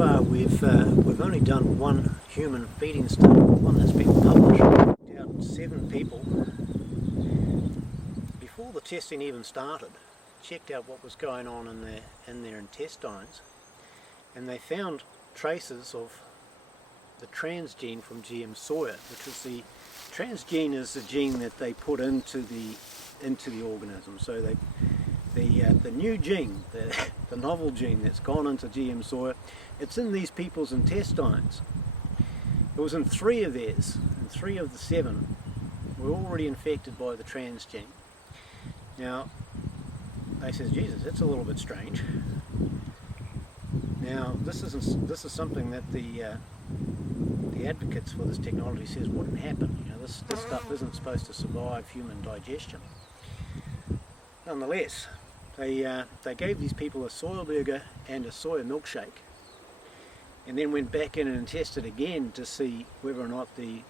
far we've only done one human feeding study, one that's been published. Out 7 people, before the testing even started, checked out what was going on in their intestines, and they found traces of the transgene from GM soya, which is the transgene is the gene that they put into the organism. So the new gene, the novel gene that's gone into GM soya, it's in these people's intestines. It was in 3 of theirs, and 3 of the 7 were already infected by the transgene. Now, they says, Jesus, that's a little bit strange. Now, this is something that the advocates for this technology says wouldn't happen. You know, this stuff isn't supposed to survive human digestion. Nonetheless, they gave these people a soy burger and a soya milkshake, and then went back in and tested again to see whether or not the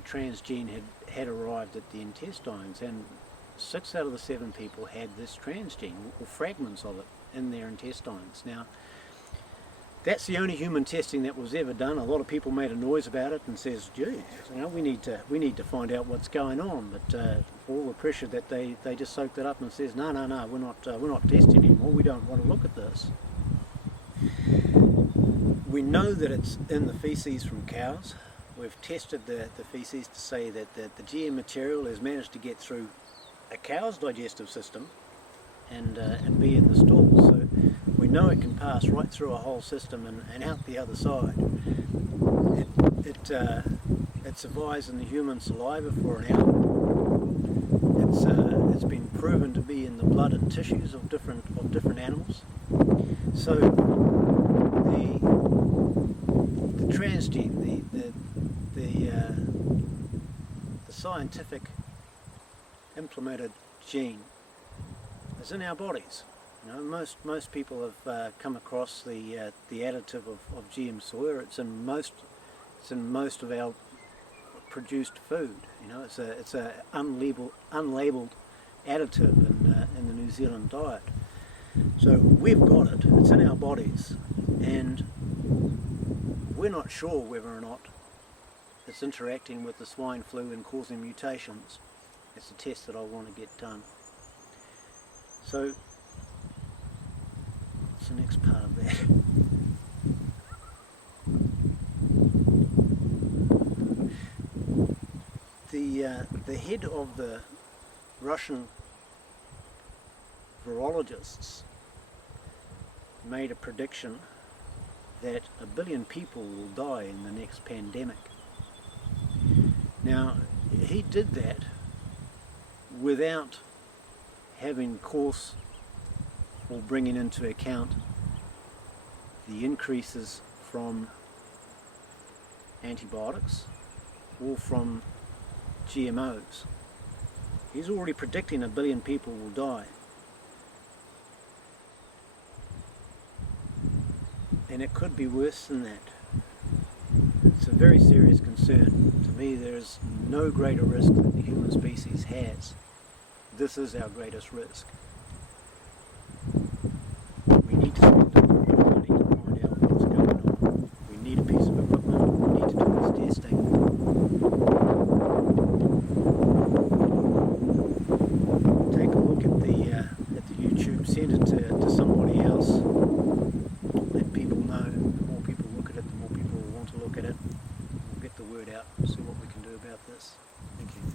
transgene had arrived at the intestines, and 6 out of the 7 people had this transgene, or fragments of it, in their intestines. Now, that's the only human testing that was ever done. A lot of people made a noise about it and says, geez, you know, we need to find out what's going on. But all the pressure that they just soaked it up and says, no, we're not testing anymore. We don't want to look at this. We know that it's in the feces from cows. We've tested the feces to say that the GM material has managed to get through a cow's digestive system and be in the stool. So we know it can pass right through a whole system and out the other side. It survives in the human saliva for an hour. It's been proven to be in the blood and tissues of different animals. So the transgene, the scientific implemented gene, is in our bodies. You know, most people have come across the additive of GM soya. It's in most of our produced food. You know, it's a unlabeled additive in the New Zealand diet. So we've got it. It's in our bodies, and we're not sure whether or not it's interacting with the swine flu and causing mutations. It's a test that I want to get done. So, what's the next part of that? The head of the Russian virologists made a prediction that 1 billion people will die in the next pandemic. Now, he did that without having course or bringing into account the increases from antibiotics or from GMOs. He's already predicting 1 billion people will die. And it could be worse than that. It's a very serious concern. To me, there is no greater risk that the human species has. This is our greatest risk. We need to spend a lot of money to find out what's going on. We need a piece of equipment. We need to do this testing. Take a look at the YouTube. Send it to somebody else. Let people know. The more people look at it, the more people will want to look at it. We'll get the word out and see what we can do about this. Thank you.